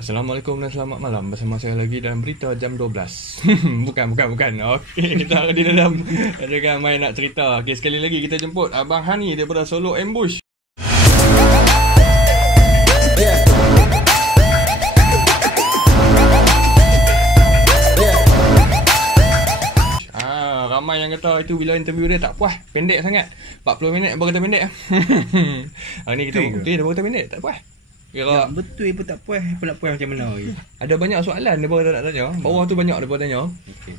Assalamualaikum dan selamat malam. Bersama saya lagi dalam berita jam 12. Bukan. Okey, kita di dalam ada main nak cerita. Okey, sekali lagi kita jemput Abang Hani daripada Solo Ambush. Ramai yang kata itu bila interview dia tak puas, pendek sangat. 40 minit baru kata pendek. Hari ni kita bukti dah baru kata pendek, tak puas. Kira betul pun tak puas, apa nak puas macam mana lagi? Ada banyak soalan daripada kita nak tanya. Bawah tu banyak daripada tanya.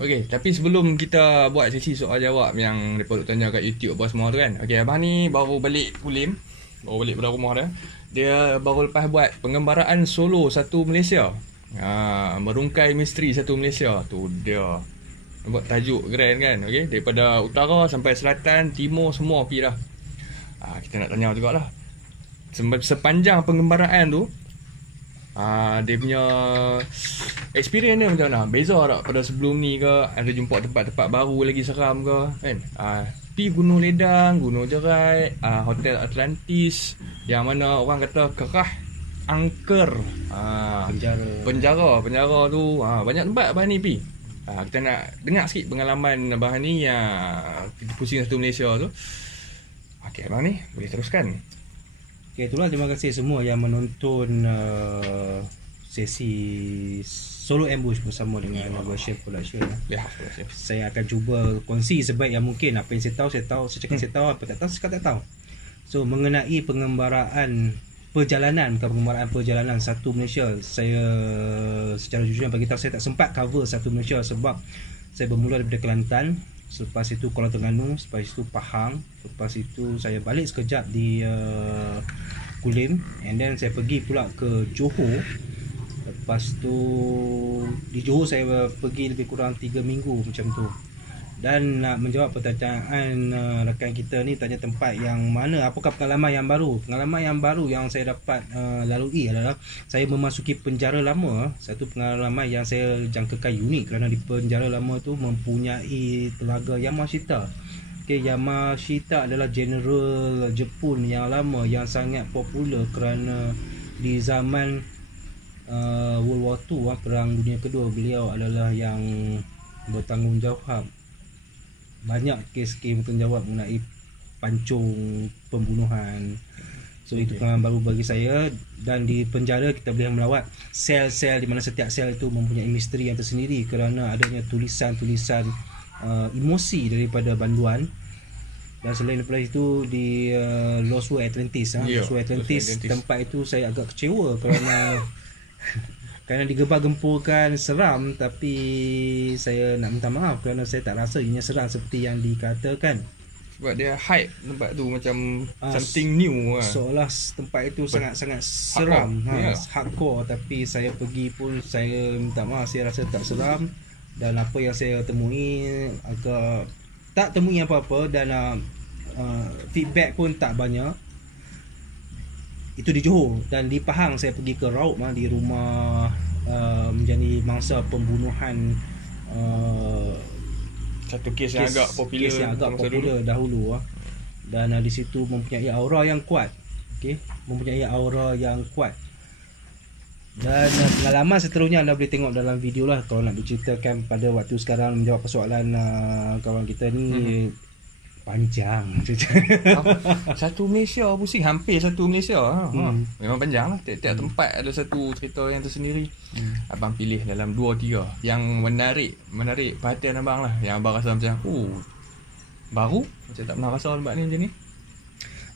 Okey, tapi sebelum kita buat sesi soal jawab yang depa tanya kat YouTube apa semua tu kan. Okey, abang ni baru balik Kulim. Baru balik pada rumah dia. Dia baru lepas buat pengembaraan solo satu Malaysia. Merungkai misteri satu Malaysia. Tu dia. Buat tajuk keren kan. Okey, daripada utara sampai selatan, timur semua pi dah. Kita nak tanya jugalah. Sepanjang pengembaraan tu dia punya experience dia macam mana? Beza tak pada sebelum ni ke? Ada jumpa tempat-tempat baru lagi seram ke? Kan? Pi Gunung Ledang, Gunung Jerai, Hotel Atlantis, yang mana orang kata kerah angker, penjara tu, banyak tempat abang ni pi. Kita nak dengar sikit pengalaman abang ni yang pusing satu Malaysia tu. Okey, abang ni boleh teruskan. Okay, itulah, terima kasih semua yang menonton sesi Solo Ambush bersama dengan Version Production. Saya akan cuba kongsi sebaik yang mungkin. Apa yang saya tahu, saya cakap saya tahu. Apa tak tahu, saya tak tahu. So, mengenai pengembaraan perjalanan satu Malaysia, saya secara jujur bagi tahu saya tak sempat cover satu Malaysia sebab saya bermula daripada Kelantan. Selepas itu Kuala Terengganu, selepas itu Pahang, selepas itu saya balik sekejap di Kulim, and then saya pergi pula ke Johor. Lepas tu di Johor saya pergi lebih kurang 3 minggu macam tu. Dan nak menjawab pertanyaan rakan kita ni, tanya tempat yang mana, apakah pengalaman yang baru. Pengalaman yang baru yang saya dapat lalui adalah saya memasuki penjara lama. Satu pengalaman yang saya jangkakan unik kerana di penjara lama tu mempunyai telaga Yamashita. Okay, Yamashita adalah general Jepun yang lama yang sangat popular kerana di zaman World War II, Perang Dunia Kedua, beliau adalah yang bertanggungjawab banyak kes-kes bertanggungjawab mengenai pancung, pembunuhan. So itu pengalaman baru bagi saya. Dan di penjara kita boleh melawat sel-sel di mana setiap sel itu mempunyai misteri yang tersendiri kerana adanya tulisan-tulisan emosi daripada banduan. Dan selain daripada itu di Lost World Atlantis, tempat itu saya agak kecewa kerana kerana digembar-gempurkan seram, tapi saya nak minta maaf kerana saya tak rasa ianya seram seperti yang dikatakan. Sebab dia hype tempat tu macam something new. Seolah tempat itu sangat-sangat seram, hardcore. Tapi saya pergi pun saya minta maaf, saya rasa tak seram. Dan apa yang saya temui agak tak temui apa-apa. Dan feedback pun tak banyak. Itu di Johor. Dan di Pahang saya pergi ke Raub, di rumah menjadi mangsa pembunuhan, satu kes yang agak popular dahulu. Dan di situ mempunyai aura yang kuat. Dan pengalaman seterusnya anda boleh tengok dalam video lah. Kalau nak diceritakan pada waktu sekarang, menjawab persoalan kawan kita ni panjang. Satu Malaysia pusing, hampir satu Malaysia. Memang panjang lah. Tiap-tiap tempat ada satu cerita yang tersendiri. Abang pilih dalam 2-3 yang menarik perhatian abang lah, yang abang rasa macam baru, saya tak pernah rasa tempat ni macam ni.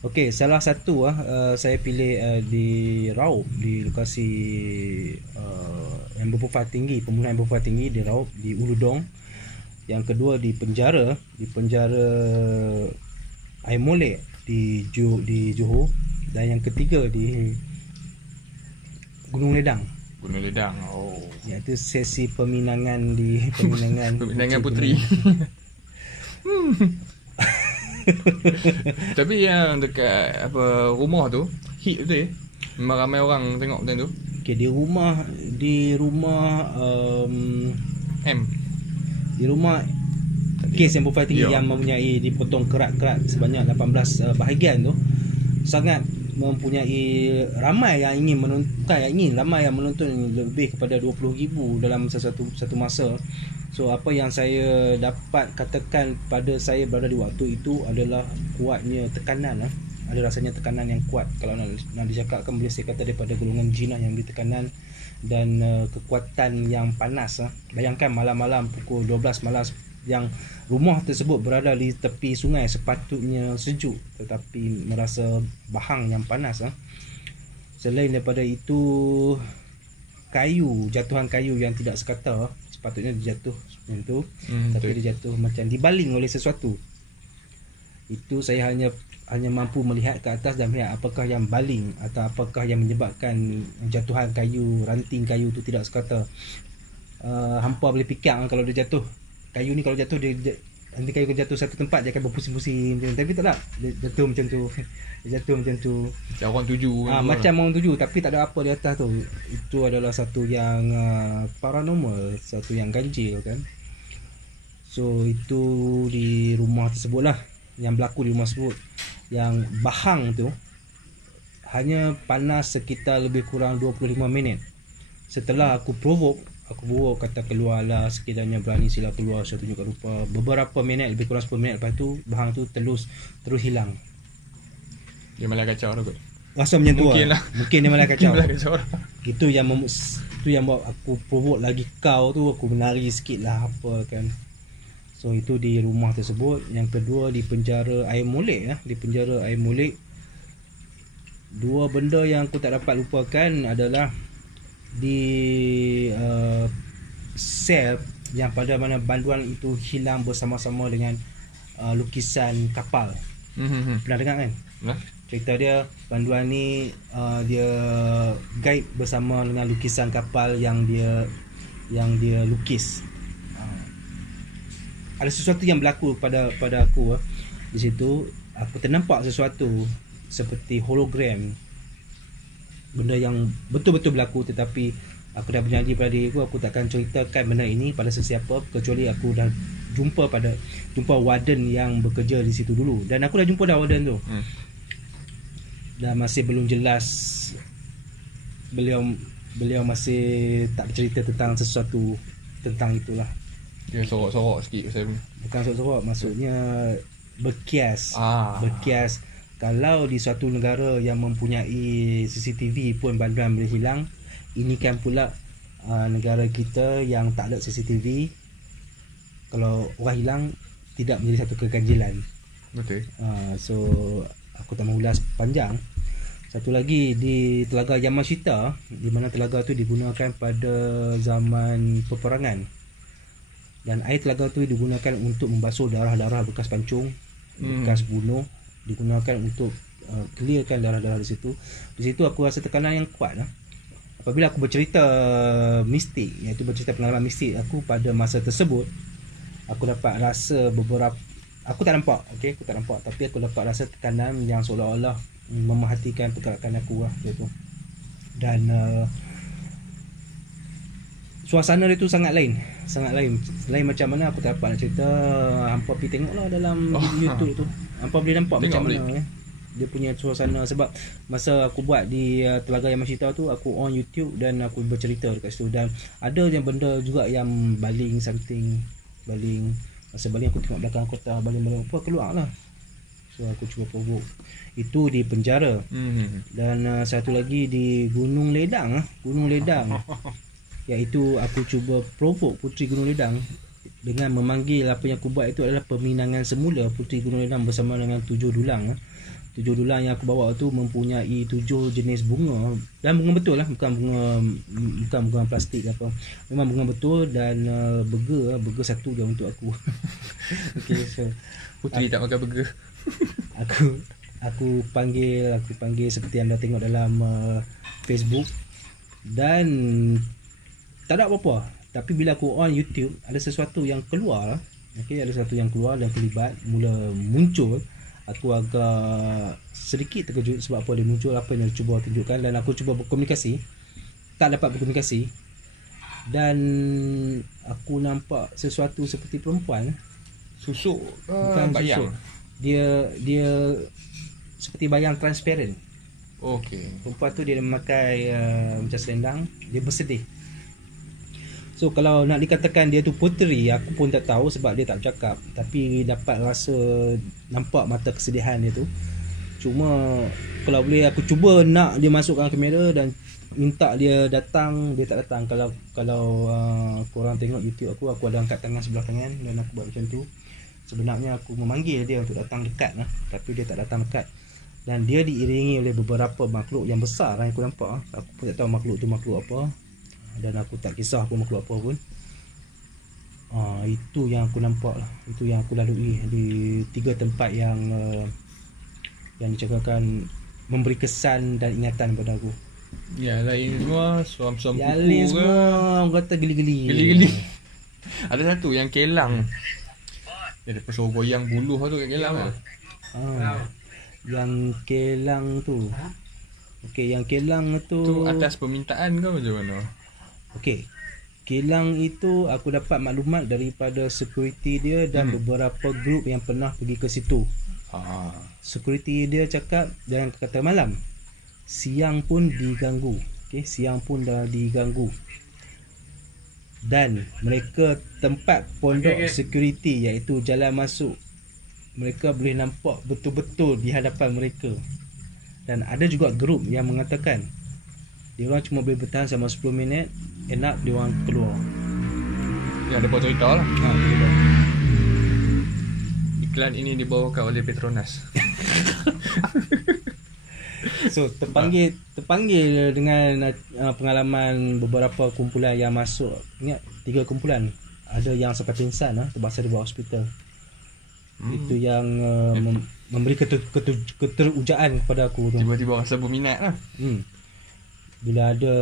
Okey, salah satu saya pilih di Raub, di lokasi yang berprofil tinggi, pembunuhan yang berprofil tinggi di Raub, di Uludong. Yang kedua di penjara Air Molek di Johor. Dan yang ketiga di Gunung Ledang. Iaitu sesi peminangan peminangan puteri. Tapi yang dekat rumah tu hit tu memang ramai orang tengok macam tu. Okey, di rumah di rumah kes yang berprofil tinggi yang mempunyai dipotong kerat-kerat sebanyak 18 bahagian tu sangat mempunyai ramai yang ingin menonton, ramai yang menonton lebih kepada 20,000 dalam satu masa. So apa yang saya dapat katakan pada saya berada di waktu itu adalah kuatnya tekanan. Ada rasanya tekanan yang kuat. Kalau nak dicakapkan, boleh saya kata daripada golongan jinah yang ditekanan dan kekuatan yang panas. Bayangkan malam-malam pukul 12 malam yang rumah tersebut berada di tepi sungai, sepatutnya sejuk tetapi merasa bahang yang panas. Selain daripada itu, jatuhan kayu yang tidak sekata, sepatutnya jatuh macam tu, tapi dia jatuh macam dibaling oleh sesuatu. Itu saya hanya mampu melihat ke atas dan melihat apakah yang baling atau apakah yang menyebabkan jatuhan kayu, ranting kayu tu tidak sekata. Hampa boleh fikir kalau dia jatuh kayu ni, kalau jatuh nanti kayu jatuh satu tempat dia akan berpusing-pusing, tapi tak, dia jatuh macam tu. Macam orang tuju. Macam orang tuju, tapi tak ada apa di atas tu. Itu adalah satu yang paranormal, satu yang ganjil kan. So itu di rumah tersebut lah, yang berlaku di rumah tersebut. Yang bahang tu hanya panas sekitar lebih kurang 25 minit. Setelah aku provoke, kata keluarlah, sekiranya berani sila keluar, saya tunjukkan rupa. Beberapa minit, lebih kurang 10 minit lepas tu, bahang tu terus hilang. Dia malah kacau lah kot. Rasa macam tu lah. Mungkin dia malah kacau. Lah. Itu yang buat aku provoke lagi kau tu, aku menari sikit lah apa kan. So itu di rumah tersebut. Yang kedua di penjara air molek. Dua benda yang aku tak dapat lupakan adalah di sel yang pada mana banduan itu hilang bersama-sama dengan lukisan kapal. Pernah dengar kan? Cerita dia, banduan ni dia gaib bersama dengan lukisan kapal yang dia lukis. Ada sesuatu yang berlaku pada aku di situ. Aku ternampak sesuatu seperti hologram, benda yang betul-betul berlaku, tetapi aku dah berjanji pada diriku aku takkan ceritakan benda ini pada sesiapa kecuali aku dah jumpa warden yang bekerja di situ dulu. Dan aku dah jumpa warden tu. Dan masih belum jelas, beliau masih tak bercerita tentang sesuatu tentang itulah. Dia sorok-sorok sikit pasal ni. Bukan sorok-sorok, maksudnya berkias. Berkias. Kalau di suatu negara yang mempunyai CCTV pun banduan boleh hilang, ini kan pula negara kita yang tak ada CCTV. Kalau orang hilang, tidak menjadi satu keganjilan. Betul. So aku tak mahu ulas panjang. Satu lagi di Telaga Yamashita, di mana telaga tu digunakan pada zaman peperangan. Dan air telaga tu digunakan untuk membasuh darah-darah bekas pancung, bekas bunuh, digunakan untuk clearkan darah-darah di situ. Di situ aku rasa tekanan yang kuat lah. Apabila aku bercerita mistik, iaitu bercerita pengalaman mistik aku pada masa tersebut, aku dapat rasa aku tak nampak, aku tak nampak, tapi aku dapat rasa tekanan yang seolah-olah memerhatikan pergerakan aku lah macam tu. Dan suasana dia tu sangat lain. Lain macam mana aku tak dapat nak cerita. Hampa pergi tengoklah dalam YouTube tu. Hampa boleh nampak tengok macam mana dia punya suasana. Sebab masa aku buat di Telaga Yamashita tu, aku on YouTube dan aku bercerita dekat situ. Dan ada yang benda juga yang baling. Masa baling aku tengok belakang kotak, baling apa keluar lah. So aku cuba provoke. Itu di penjara. Dan satu lagi di Gunung Ledang. Iaitu aku cuba provoke Puteri Gunung Ledang dengan memanggil, apa yang aku buat itu adalah peminangan semula Puteri Gunung Ledang bersama dengan 7 dulang. 7 dulang yang aku bawa tu mempunyai 7 jenis bunga. Dan bunga betul lah, bukan bunga plastik apa. Memang bunga betul. Dan burger satu je untuk aku. Okay, so Puteri tak makan burger. Aku panggil seperti anda tengok dalam Facebook. Dan tak ada apa-apa. Tapi bila aku on YouTube, ada sesuatu yang keluar. Ada sesuatu yang keluar dan terlibat, mula muncul. Aku agak sedikit terkejut sebab apa dia muncul, apa yang dia cuba tunjukkan. Dan aku cuba berkomunikasi, tak dapat berkomunikasi. Dan aku nampak sesuatu seperti perempuan. Susuk bukan bayang. Susuk. Dia seperti bayang transparent. Okey. Perempuan tu dia memakai macam selendang, dia bersedih. So kalau nak dikatakan dia tu puteri, aku pun tak tahu sebab dia tak bercakap. Tapi dapat rasa, nampak mata kesedihan dia tu. Cuma kalau boleh aku cuba nak dia masukkan kamera dan minta dia datang, dia tak datang. Kalau korang tengok YouTube aku ada angkat tangan sebelah kanan dan aku buat macam tu. Sebenarnya aku memanggil dia untuk datang dekat lah, tapi dia tak datang dekat. Dan dia diiringi oleh beberapa makhluk yang besar yang aku nampak. Aku pun tak tahu makhluk tu makhluk apa, dan aku tak kisah pun makhluk apa pun. Itu yang aku nampak lah. Itu yang aku lalui di 3 tempat yang dicakapkan memberi kesan dan ingatan pada aku. Ya, lain semua suam-suam kuku. Yang lain semua orang kata geli-geli. Geli-geli. Ada satu yang kelang. Dia pasal goyang buluh tu kat kelang lah. Yang kelang tu. Okey, yang kelang tu atas permintaan ke macam mana? Okey. Kelang itu aku dapat maklumat daripada security dia dan beberapa grup yang pernah pergi ke situ. Security dia cakap jangan kata malam. Siang pun diganggu. Okey, siang pun dah diganggu. Dan mereka tempat pondok security iaitu jalan masuk, mereka boleh nampak betul-betul di hadapan mereka. Dan ada juga grup yang mengatakan dia orang cuma boleh bertahan sama 10 minit, end up dia orang keluar. Ya, ada cerita lah. Iklan ini dibawakan oleh Petronas. So terpanggil dengan pengalaman beberapa kumpulan yang masuk. Ingat 3 kumpulan. Ada yang sampai pingsan terpaksa dibawa hospital. Itu yang memberi keterujaan kepada aku tu. Tiba-tiba rasa berminat lah. Bila ada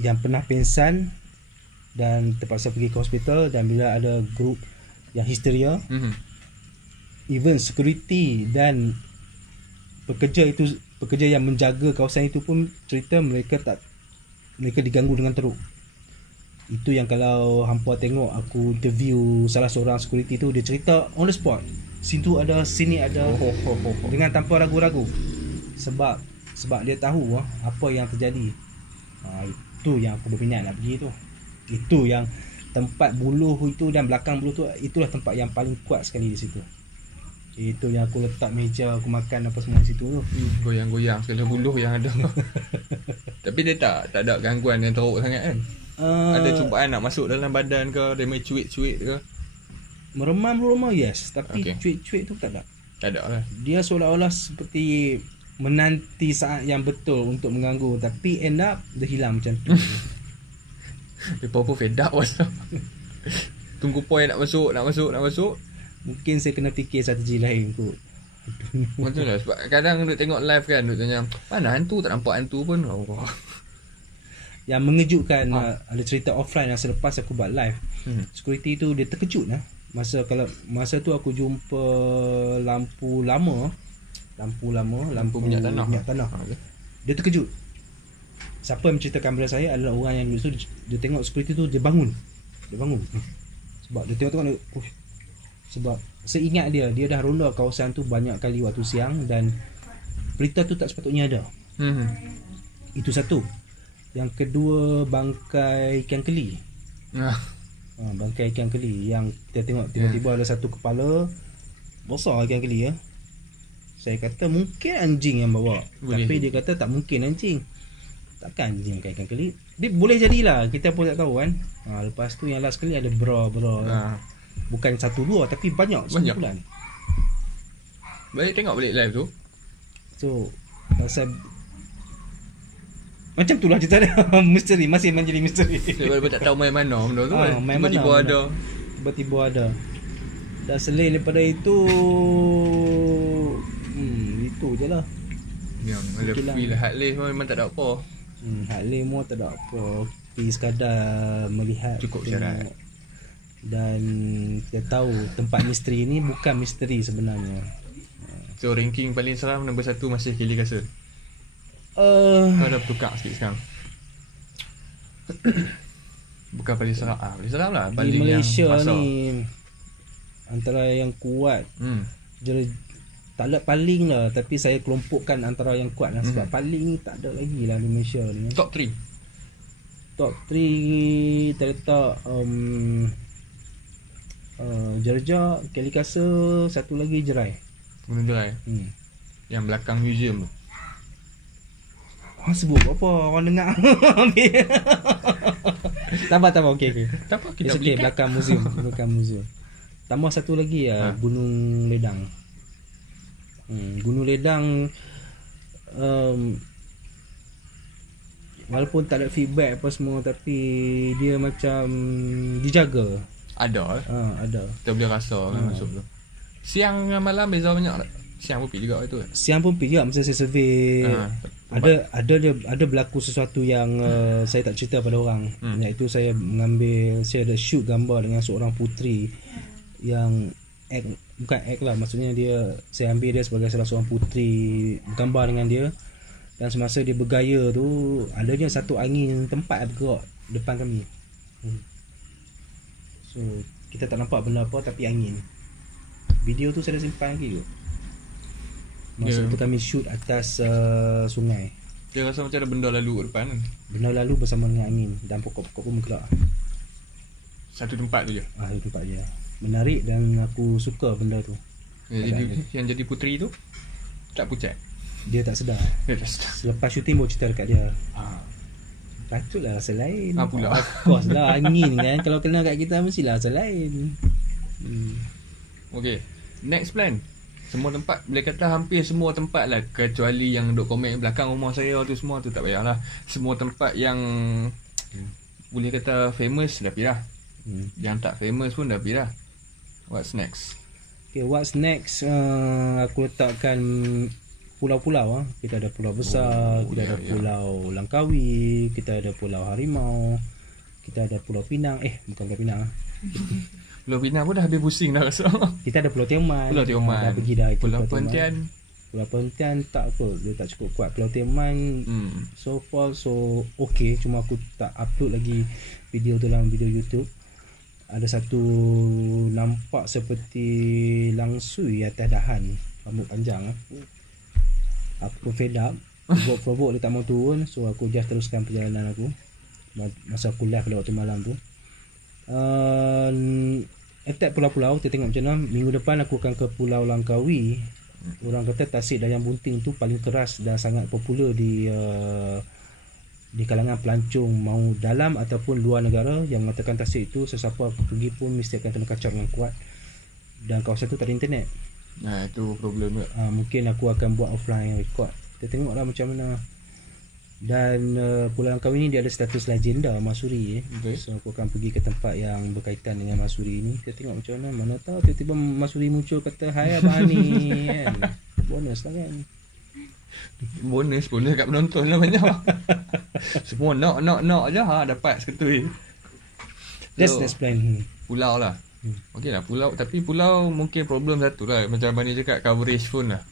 yang pernah pingsan dan terpaksa pergi ke hospital, dan bila ada grup yang histeria, even security dan pekerja yang menjaga kawasan itu pun cerita mereka diganggu dengan teruk. Itu yang kalau hampa tengok aku interview salah seorang security tu, dia cerita on the spot, situ ada, sini ada, dengan tanpa ragu-ragu, sebab dia tahu apa yang terjadi. Itu yang aku berminat nak pergi tu. Itu yang tempat buluh itu dan belakang buluh tu, itulah tempat yang paling kuat sekali di situ. Itu yang aku letak meja, aku makan apa semua di situ tu. Goyang-goyang segala buluh yang ada. Tapi dia tak ada gangguan yang teruk sangat kan? Ada cubaan nak masuk dalam badan ke? Dia main cuit-cuit ke? Meremam yes. Tapi cuit-cuit tu tak ada. Tak ada lah. Dia seolah-olah seperti menanti saat yang betul untuk mengganggu, tapi end up dia hilang macam tu. Dia pun fed up pasal tunggu point nak masuk. Mungkin saya kena fikir strategi lain kot. Macam lah. Sebab kadang duk tengok live kan, duk tanya mana hantu, tak nampak hantu pun. Yang mengejutkan, ada cerita offline yang selepas aku buat live. Security tu dia terkejut lah. Masa tu aku jumpa lampu minyak tanah. Dia terkejut. Siapa yang menceritakan kepada saya adalah orang yang duduk tu. Dia tengok security tu, dia bangun. Sebab dia tengok sebab seingat dia dah ronda kawasan tu banyak kali waktu siang, dan berita tu tak sepatutnya ada. Itu satu. Yang kedua, bangkai ikan keli. Bangkai ikan keli yang kita tengok tiba-tiba ada satu kepala besar ikan keli. Saya kata mungkin anjing yang bawa. Tapi dia kata tak mungkin anjing. Takkan anjing makan ikan keli. Dia boleh jadilah, kita pun tak tahu kan. Lepas tu yang last kali ada bra. Bukan 1-2 tapi banyak sekumpulan. Balik tengok balik live tu. So pasal macam tu lah cerita dia. Misteri, masih menjadi misteri. Sebab tak tahu main mana benda tu kan. Tiba-tiba ada. Dan selain daripada itu, itu je lah. Yang ada feel Harley memang tak ada apa. Harley semua tak ada apa. Pergi sekadar melihat, cukup syarat. Dan kita tahu tempat misteri ni bukan misteri sebenarnya. So ranking paling seram nombor 1 masih Kelly Castle. Kau dah bertukar sikit sekarang. Bukan paling seram. Paling seram lah. Paling di Malaysia yang ni antara yang kuat Tak ada paling lah, tapi saya kelompokkan antara yang kuat lah. Sebab paling ni tak ada lagi lah di Malaysia ni. Top 3. Top 3 terletak Jerjak, Kelikasa, satu lagi Jerai. Gunung Jerai. Yang belakang museum tu. Sebut apa orang dengar. Tambah okey. Tak apa, kita It's okay, belakang museum. Tambah satu lagi Gunung Ledang. Gunung Ledang walaupun tak ada feedback apa semua, tapi dia macam dijaga. Ada. Ada. Kita boleh rasa masuk tu. Siang dengan malam beza banyak tak? Siang pun pergi juga itu. Siang pun pergi juga masa saya survey. Ada berlaku sesuatu yang saya tak cerita pada orang. Iaitu saya ada shoot gambar dengan seorang puteri yang bukan act lah, maksudnya saya ambil dia sebagai salah seorang puteri, bergambar dengan dia. Dan semasa dia bergaya tu, adanya satu angin tempat bergerak depan kami. So kita tak nampak benda apa, tapi angin. Video tu saya dah simpan lagi tu. Masa tu kami shoot atas sungai. Dia rasa macam ada benda lalu kat depan kan? Benda lalu bersama dengan angin. Dan pokok-pokok pun bergerak. Satu tempat tu je? Satu tempat je. Menarik dan aku suka benda tu. Yang jadi puteri tu tak pucat? Dia tak sedar. Selepas syuting baru cerita dekat dia. Patutlah rasa lain. Pula. Of course lah, angin kan. Kalau kena kat kita mestilah rasa lain. Okay, next plan. Semua tempat, boleh kata hampir semua tempat lah, kecuali yang duk komen belakang rumah saya tu, semua tu tak payahlah. Semua tempat yang boleh kata famous dah pergi dah. Yang tak famous pun dah pergi dah. What's next? Okay, what's next? Aku letakkan pulau-pulau. Kita ada pulau besar, kita ada pulau Langkawi, kita ada pulau Harimau, kita ada pulau Pinang. Bukan pulau Pinang. Pulau Pinang pun dah habis pusing dah rasa. Kita ada Pulau Tioman. Pulau Tioman. Dah pergi dah itu. Pulau Perhentian. Pulau Perhentian tak kot, dia tak cukup kuat. Pulau Tioman so far so okay, cuma aku tak upload lagi video tu dalam video YouTube. Ada satu nampak seperti langsui atas dahan, rambut panjang. Aku pun fed up. Provok dia tak mau turun, so aku just teruskan perjalanan aku. Masa aku live pada waktu malam tu. Attack pulau-pulau, kita tengok macam mana. Minggu depan aku akan ke Pulau Langkawi. Orang kata tasik Dayang Bunting tu paling keras dan sangat popular di kalangan pelancong mau dalam ataupun luar negara, yang mengatakan tasik itu sesiapa pergi pun mesti akan kena kacau dengan kuat. Dan kawasan tu tak ada internet. Itu problem. Mungkin aku akan buat offline record. Kita tengoklah macam mana. Dan Pulau Langkawi ni dia ada status legenda Masuri. So aku akan pergi ke tempat yang berkaitan dengan Masuri ni. Kita tengok macam mana tahu tiba-tiba Masuri muncul kata hai abang ni kan. Bonus lah kan. Bonus kat penonton lah banyak. Semua nak je dapat seketui. That's next plan. Pulau lah. Okey lah pulau, tapi pulau mungkin problem satu lah, macam abang ni cakap, coverage phone lah.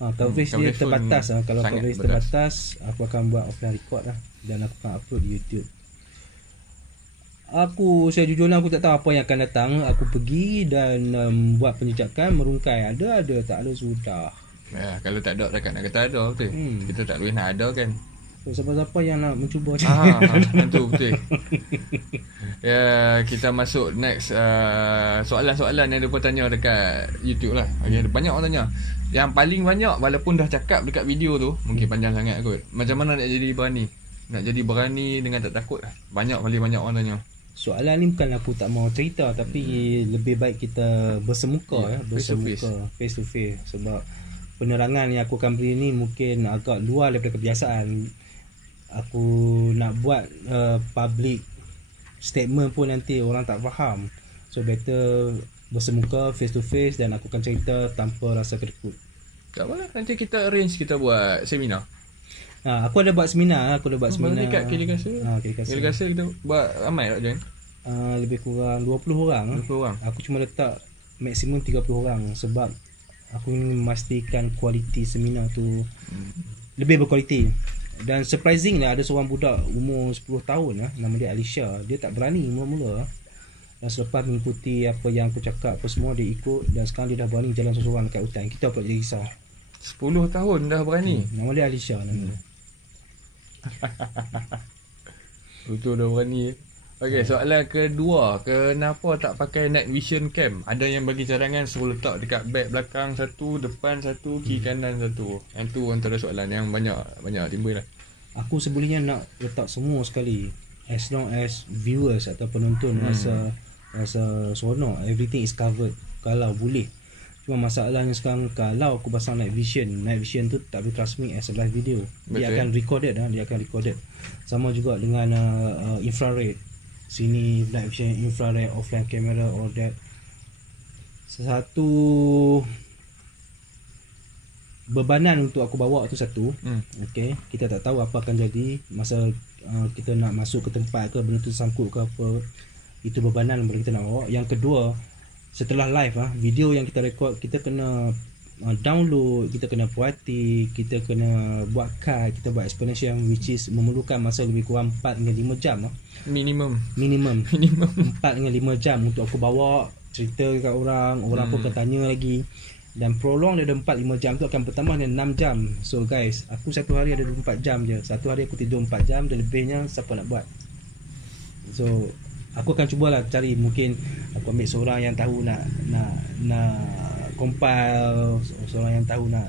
Coverage dia terbatas lah. Kalau coverage terbatas, aku akan buat offline record lah. Dan aku akan upload di YouTube. Saya jujurnya aku tak tahu apa yang akan datang. Aku pergi dan buat penjejakan, merungkai. Ada, tak ada sudah. Kalau tak ada takkan nak kata ada betul. Kita tak boleh nak ada kan. So, siapa-siapa yang nak mencuba Tentu betul. Kita masuk next soalan-soalan yang mereka tanya dekat YouTube lah. Okay, banyak orang tanya. Yang paling banyak, walaupun dah cakap dekat video tu, mungkin panjang sangat kot, macam mana nak jadi berani? Nak jadi berani dengan tak takut lah. Paling banyak orang tanya. Soalan ni bukan aku tak mau cerita, tapi lebih baik kita bersemuka bersemuka, face to face. Sebab penerangan yang aku akan beri ni mungkin agak luar daripada kebiasaan. Aku nak buat public statement pun nanti orang tak faham. So better bersemuka, face to face, dan aku akan cerita tanpa rasa kedekut. Tak apa, nanti kita arrange, kita buat seminar. Aku ada buat seminar. Mana dekat Kelikasa? Kelikasa kita buat ramai tak join? Lebih kurang 20 orang. 20 orang. Aku cuma letak maksimum 30 orang sebab aku ingin memastikan kualiti seminar tu lebih berkualiti. Dan surprising lah, ada seorang budak umur 10 tahun lah, nama dia Alicia. Dia tak berani mula-mula. Dan selepas mengikuti apa yang aku cakap apa semua, dia ikut. Dan sekarang dia dah berani jalan seorang dekat hutan. Kita pula jadi risau. 10 tahun dah berani. Nama dia Alisha nama dia. Betul dah berani. Okey, soalan kedua, kenapa tak pakai night vision cam? Ada yang bagi cadangan suruh letak dekat beg belakang satu, depan satu, kiri kanan satu. Yang tu antara soalan yang banyak timbul lah. Aku sebenarnya nak letak semua sekali. As long as viewers atau penonton rasa seronok, everything is covered. Kalau boleh. Cuma masalahnya sekarang, kalau aku pasang night vision tu tak boleh transmit as a live video. Dia akan recorded. Sama juga dengan infrared. Sini night vision infrared, offline camera, all that. Satu bebanan untuk aku bawa tu satu. Okay, kita tak tahu apa akan jadi masa kita nak masuk ke tempat ke, benda tu sangkut ke apa. Itu bebanan bagi kita nak bawa. Yang kedua, setelah live video yang kita record, kita kena download, kita kena puati, kita kena buat cut, kita buat explanation, which is memerlukan masa lebih kurang 4 hingga 5 jam minimum 4 hingga 5 jam untuk aku bawa cerita dekat orang pun akan tanya lagi. Dan prolong dia ada 4-5 jam tu akan bertambah dengan 6 jam. So guys, aku satu hari ada 24 jam je. Satu hari aku tidur 4 jam, dan lebihnya siapa nak buat. So aku akan cubalah cari, mungkin aku ambil seorang yang tahu nak compile, seorang yang tahu nak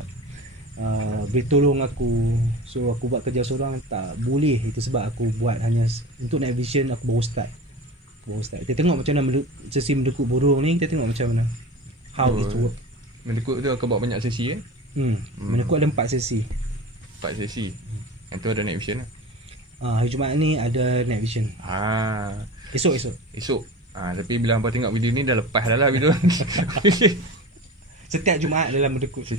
bertolong aku. So aku buat kerja seorang tak boleh. Itu sebab aku buat hanya untuk night vision. Aku baru start. Kita tengok macam mana sesi mendekuk burung ni. Kita tengok macam mana how it work. Mendekuk tu aku buat banyak sesi Mendekuk ada 4 sesi. Yang tu ada night vision lah. Hari Jumaat ni ada night vision. Esok. Tapi bila hampa tengok video ni dah lepas dah lah video. Setiap Jumaat dalam mendekut.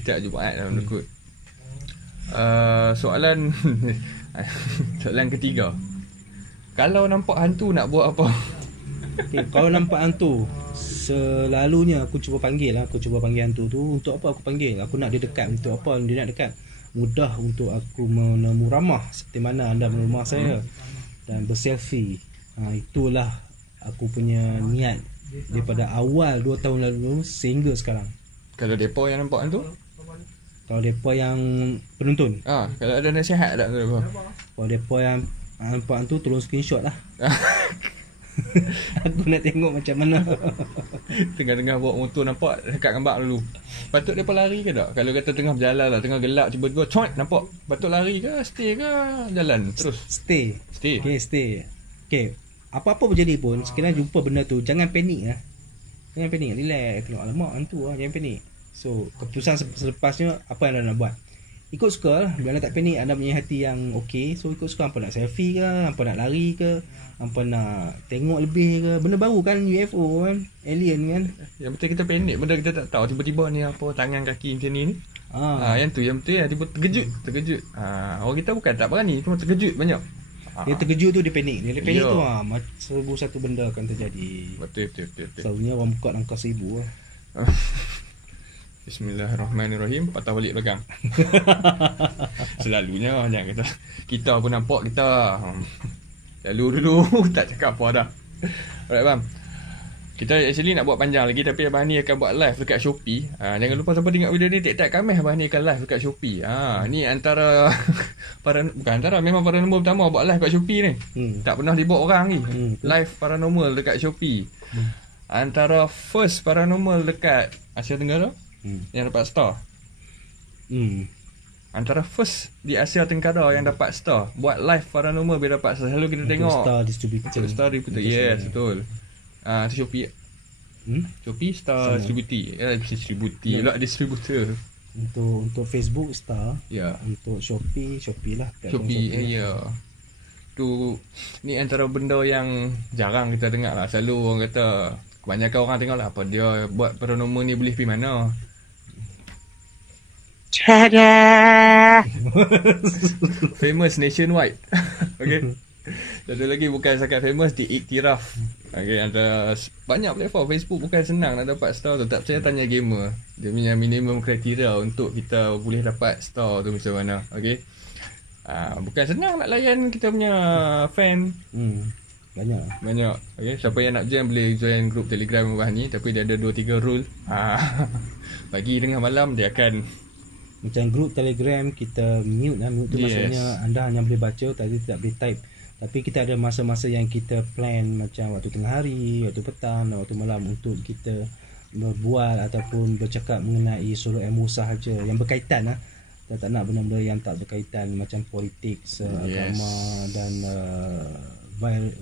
Soalan ketiga, kalau nampak hantu nak buat apa? Kalau nampak hantu, selalunya aku cuba panggil hantu tu. Untuk apa aku panggil? Aku nak dia dekat. Untuk apa dia nak dekat? Mudah untuk aku menemu ramah seperti mana anda menemu rumah saya dan berselfie. Itulah aku punya niat daripada awal 2 tahun lalu sehingga sekarang. Kalau depa yang nampak hantu? Kalau depa yang penonton? Kalau ada nasihat tak tu depa? Kalau depa yang nampak hantu, tolong screenshot lah. Aku nak tengok macam mana. Tengah-tengah bawa motor nampak dekat gambar dulu. Patut depa lari ke tak? Kalau kata tengah berjalan lah, tengah gelap tiba-tiba coit nampak, patut lari ke, stay ke, jalan terus? Stay. Okay, stay. Okay, apa-apa berjadi pun, sekiranya jumpa benda tu, jangan panik lah. Relax, tengok alamak hantu lah, jangan panik. So keputusan selepasnya apa yang anda nak buat, ikut suka lah. Bila anda tak panik, anda punya hati yang okey, so ikut suka. Hampa nak selfie ke, hampa nak lari ke, hampa nak tengok lebih ke. Benda baru kan, UFO kan, alien kan. Yang betul kita panik, benda kita tak tahu. Tiba-tiba ni apa, tangan kaki macam ni. Yang betul ya, tiba terkejut. Orang kita bukan tak berani, cuma terkejut banyak. Dia terkejut tu, dia panik. Dia panik tu seribu satu benda akan terjadi. Betul. Selalunya orang buka langkah 1000 lah. Bismillahirrahmanirrahim. Patah balik belakang. Selalunya jangan kata kita pun nampak kita dulu tak cakap apa dah. Alright bang, kita actually nak buat panjang lagi, tapi abang ni akan buat live dekat Shopee. Jangan lupa siapa tengok video ni, tiap-tiap Khamis abang ni akan live dekat Shopee. Ni antara memang paranormal pertama buat live kat Shopee ni. Tak pernah dibuat orang ni. Live paranormal dekat Shopee. Antara first paranormal dekat Asia Tenggara yang dapat star. Antara first di Asia Tenggara yang dapat star. Buat live paranormal biar dapat star. Selalu kita tengok Star distributor. Yes, betul. Tu Shopee. Shopee Star distributor. Untuk Facebook Star. Ya. Untuk Shopee lah. Shopee. Ya. Tu ni antara benda yang jarang kita dengar lah. Selalu orang kata, kebanyakan orang tengok lah apa dia buat paranormal ni boleh pergi mana. Tada! Famous nationwide. Okay. Satu lagi bukan sangat famous, diiktiraf. Okay, ada banyak platform. Facebook bukan senang nak dapat star tu. Tak percaya tanya gamer. Dia punya minimum kriteria untuk kita boleh dapat star tu macam mana. Okay. Bukan senang nak layan kita punya fan. Banyak. Okay, siapa yang nak join boleh join grup Telegram bawah ni, tapi dia ada 2-3 rule. Pagi tengah malam dia akan macam grup Telegram kita mute tu maksudnya anda hanya boleh baca, tadi tidak boleh type. Tapi kita ada masa-masa yang kita plan, macam waktu tengah hari, waktu petang, waktu malam, untuk kita berbual ataupun bercakap mengenai solo MO sahaja yang berkaitan lah. Kita tak nak benda-benda yang tak berkaitan macam politik, agama dan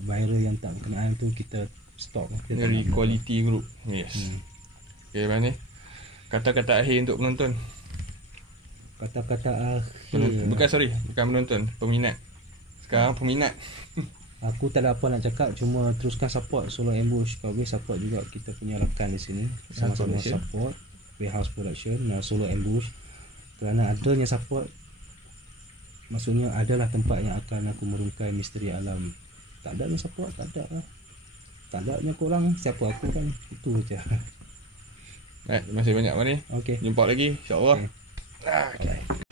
viral yang tak berkenaan tu kita stop. Dari quality group. Okay, mana ni? Kata-kata akhir untuk penonton. Kata-kata akhir. Bukan penonton, peminat. Sekarang peminat. Aku tak ada apa nak cakap, cuma teruskan support Solo Ambush. Kau boleh support juga kita punya rakan di sini. Sama-sama support Warehouse Production, Solo Ambush. Kerana adanya support, maksudnya adalah tempat yang akan aku merungkai misteri alam. Tak adanya support, tak adanya korang, siapa aku kan, itu je. Terima kasih banyak Mani. Okay. Jumpa lagi insya-Allah. Okay.